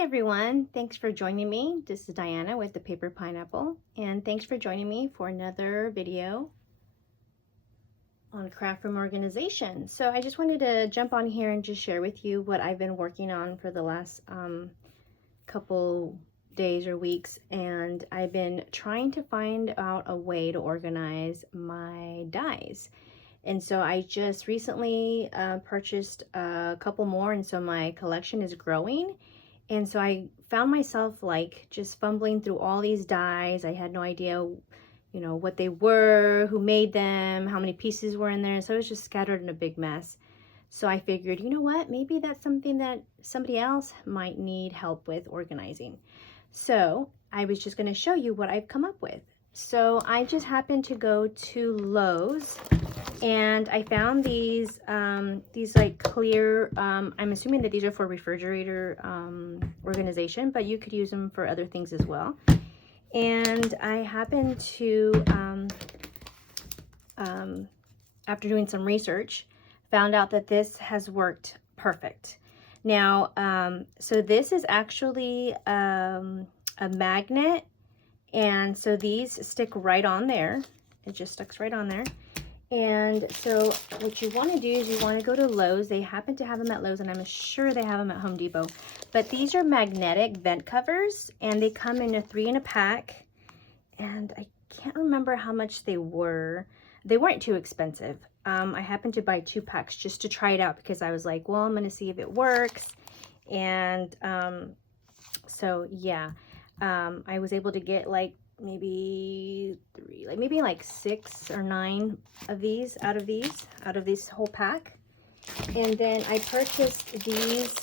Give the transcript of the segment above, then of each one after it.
Hi everyone, thanks for joining me. This is Diana with the Paper Pineapple, and thanks for joining me for another video on craft room organization. So I just wanted to jump on here and just share with you what I've been working on for the last couple days or weeks, and I've been trying to find out a way to organize my dies. And so I just recently purchased a couple more, and so my collection is growing. And so I found myself like just fumbling through all these dies. I had no idea, you know, what they were, who made them, how many pieces were in there. So it was just scattered in a big mess. So I figured, you know what, maybe that's something that somebody else might need help with organizing. So I was just going to show you what I've come up with. So I just happened to go to Lowe's and I found these like clear, I'm assuming that these are for refrigerator organization, but you could use them for other things as well. And I happened to, after doing some research, found out that this has worked perfect. Now, so this is actually a magnet, and so these stick right on there. It just sticks right on there. And so what you want to do is you want to go to Lowe's. They happen to have them at Lowe's, and I'm sure they have them at Home Depot. But these are magnetic vent covers, and they come in a 3 in a pack. And I can't remember how much they were. They weren't too expensive. I happened to buy 2 packs just to try it out because I was like, well, I'm going to see if it works. And so yeah, I was able to get like maybe 6 or 9 of these out of this whole pack. And then I purchased these.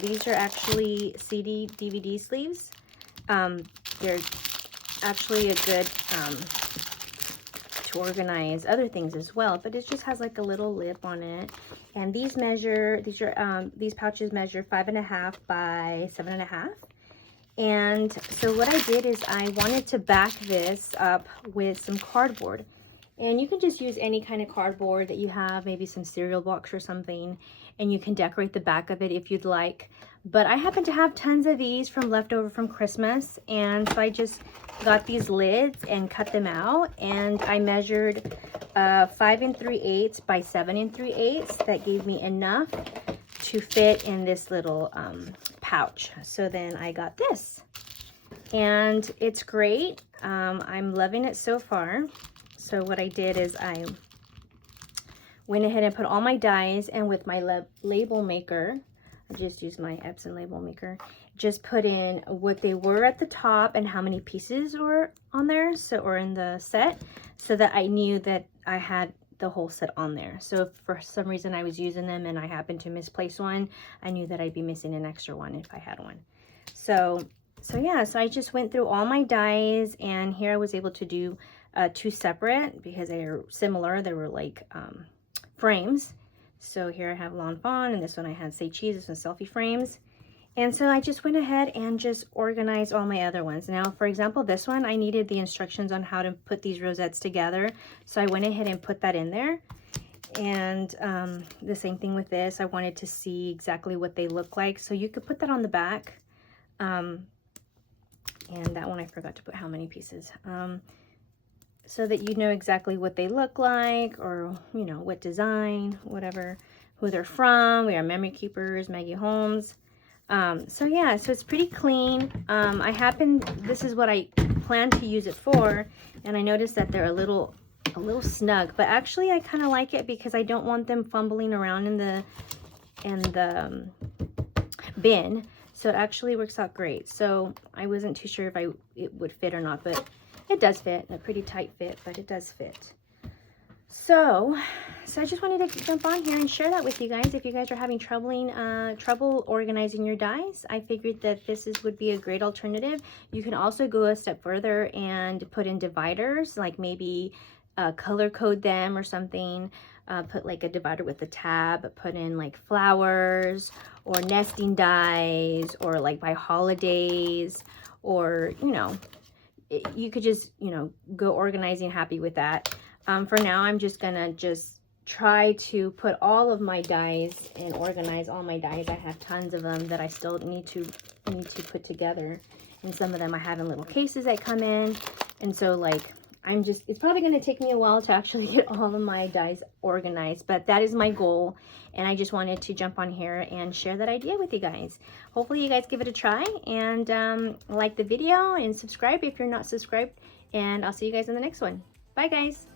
These are actually CD DVD sleeves. They're actually a good to organize other things as well, but it just has like a little lip on it. And these pouches measure 5.5 by 7.5. And so what I did is I wanted to back this up with some cardboard. And you can just use any kind of cardboard that you have, maybe some cereal box or something, and you can decorate the back of it if you'd like. But I happen to have tons of these from leftover from Christmas, and so I just got these lids and cut them out, and I measured 5 3/8 by 7 3/8. That gave me enough to fit in this little pouch. So then I got this, and it's great. I'm loving it so far. So what I did is I went ahead and put all my dies, and with my label maker, I just used my Epson Label maker, just put in what they were at the top and how many pieces were on there, so, or in the set, so that I knew that I had the whole set on there. So if for some reason I was using them and I happened to misplace one, I knew that I'd be missing an extra one if I had one. So yeah, so I just went through all my dies, and here I was able to do 2 separate because they are similar. They were like frames. So here I have Lawn Fawn, and this one I had Say Cheese. This one's selfie frames. And so I just went ahead and just organized all my other ones. Now, for example, this one, I needed the instructions on how to put these rosettes together. So I went ahead and put that in there. And the same thing with this. I wanted to see exactly what they look like. So you could put that on the back. And that one I forgot to put how many pieces. So that you know exactly what they look like, or, you know, what design, whatever, who they're from. We are Memory Keepers, Maggie Holmes. So yeah, so it's pretty clean. This is what I plan to use it for, and I noticed that they're a little snug, but actually I kind of like it because I don't want them fumbling around in the bin. So it actually works out great. So I wasn't too sure if it would fit or not, but it does fit, a pretty tight fit, but it does fit. So I just wanted to jump on here and share that with you guys. If you guys are having trouble organizing your dies, I figured that this would be a great alternative. You can also go a step further and put in dividers, like maybe color code them or something. Put like a divider with a tab, put in like flowers or nesting dies, or like by holidays, or, you know, you could just, you know, go organizing happy with that. For now, I'm just gonna try to put all of my dies and organize all my dies. I have tons of them that I still need to put together, and some of them I have in little cases that come in. And so like it's probably going to take me a while to actually get all of my dies organized, but that is my goal, and I just wanted to jump on here and share that idea with you guys. Hopefully you guys give it a try, and like the video and subscribe if you're not subscribed, and I'll see you guys in the next one. Bye guys.